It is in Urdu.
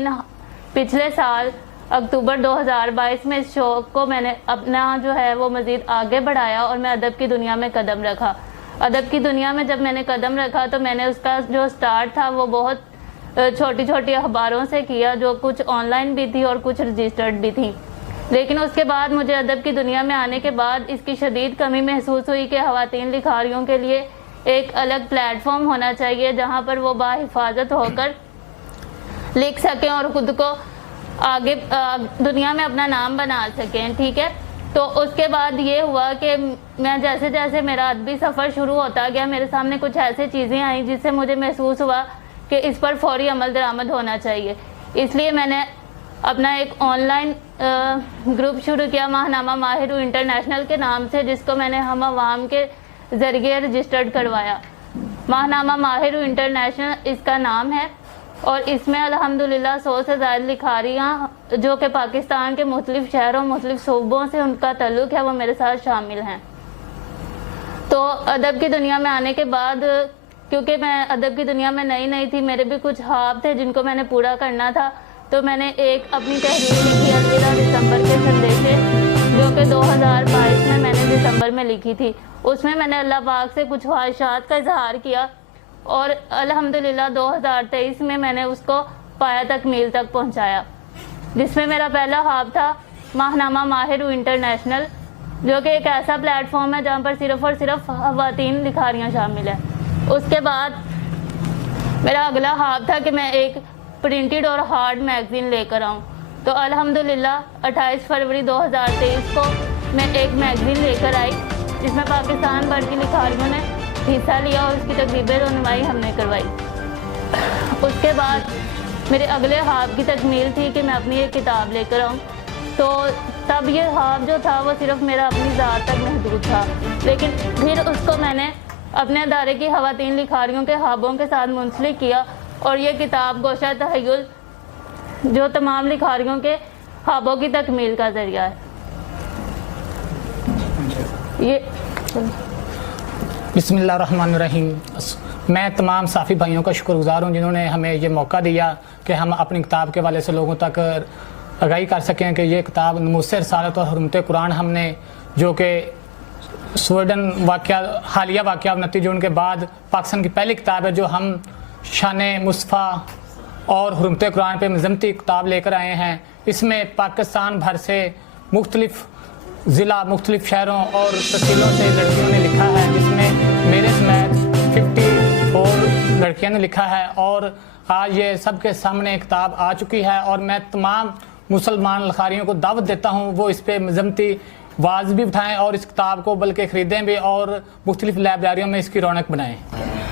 لیکن پچھلے سال اکتوبر 2022 میں اس شوق کو میں نے اپنا جو ہے وہ مزید آگے بڑھایا اور میں ادب کی دنیا میں قدم رکھا. ادب کی دنیا میں جب میں نے قدم رکھا تو میں نے اس کا جو سٹارٹ تھا وہ بہت چھوٹی چھوٹی اخباروں سے کیا, جو کچھ آن لائن بھی تھی اور کچھ رجسٹرڈ بھی تھیں. لیکن اس کے بعد مجھے ادب کی دنیا میں آنے کے بعد اس کی شدید کمی محسوس ہوئی کہ خواتین لکھاریوں کے لیے ایک الگ پلیٹ فارم ہونا چاہیے جہاں پر وہ باحفاظت ہو کر لکھ سکیں اور خود کو آگے دنیا میں اپنا نام بنا سکیں. ٹھیک ہے, تو اس کے بعد یہ ہوا کہ میں جیسے جیسے میرا ادبی سفر شروع ہوتا گیا میرے سامنے کچھ ایسے چیزیں آئیں جس سے مجھے محسوس ہوا کہ اس پر فوری عمل درآمد ہونا چاہیے. اس لیے میں نے اپنا ایک آن لائن گروپ شروع کیا ماہنامہ ماہر انٹرنیشنل کے نام سے, جس کو میں نے ہم عوام کے ذریعے رجسٹرڈ کروایا. ماہنامہ ماہر انٹرنیشنل اس کا نام ہے اور اس میں الحمدللہ 100 سے زائد لکھاریاں جو کہ پاکستان کے مختلف شہروں مختلف صوبوں سے ان کا تعلق ہے وہ میرے ساتھ شامل ہیں. تو ادب کی دنیا میں آنے کے بعد کیونکہ میں ادب کی دنیا میں نئی تھی, میرے بھی کچھ خواب تھے جن کو میں نے پورا کرنا تھا, تو میں نے ایک اپنی تحریر لکھی الوداع دسمبر کے سندیشے, جو کہ 2022 میں نے دسمبر میں لکھی تھی. اس میں نے اللہ پاک سے کچھ خواہشات کا اظہار کیا اور الحمدللہ 2023 میں نے اس کو پایہ تکمیل تک پہنچایا, جس میں میرا پہلا خواب تھا ماہنامہ ماہر انٹرنیشنل, جو کہ ایک ایسا پلیٹ فارم ہے جہاں پر صرف اور صرف خواتین لکھاریاں شامل ہیں. اس کے بعد میرا اگلا خواب تھا کہ میں ایک پرنٹڈ اور ہارڈ میگزین لے کر آؤں. تو الحمدللہ 28 فروری 2023 کو میں ایک میگزین لے کر آئی جس میں پاکستان بھر کی لکھاریوں نے حصہ لیا اور اس کی تقریب رونمائی ہم نے کروائی. اس کے بعد میرے اگلے خواب کی تکمیل تھی کہ میں اپنی ایک کتاب لے کر آؤں. تو تب یہ خواب جو تھا وہ صرف میرا اپنی ذات تک محدود تھا, لیکن پھر اس کو میں نے اپنے ادارے کی خواتین لکھاریوں کے خوابوں کے ساتھ منسلک کیا اور یہ کتاب گوشہ تخیل جو تمام لکھاریوں کے خوابوں کی تکمیل کا ذریعہ ہے. بسم اللہ الرحمن الرحیم. میں تمام صحافی بھائیوں کا شکر گزار ہوں جنہوں نے ہمیں یہ موقع دیا کہ ہم اپنی کتاب کے حوالے سے لوگوں تک آگاہی کر سکیں کہ یہ کتاب نموذ رسالت اور حرمت قرآن ہم نے, جو کہ سویڈن حالیہ واقعہ نتیجوں کے بعد پاکستان کی پہلی کتاب ہے جو ہم شان مصطفیٰ اور حرمت قرآن پہ مذمتی کتاب لے کر آئے ہیں. اس میں پاکستان بھر سے مختلف ضلع مختلف شہروں اور تحصیلوں سے لڑکیوں نے لکھا ہے, جس میں میرے سمیت 54 لڑکیاں نے لکھا ہے اور آج یہ سب کے سامنے کتاب آ چکی ہے. اور میں تمام مسلمان لکھاریوں کو دعوت دیتا ہوں وہ اس پہ مذمتی واز بھی اٹھائیں اور اس کتاب کو بلکہ خریدیں بھی اور مختلف لائبریریوں میں اس کی رونق بنائیں.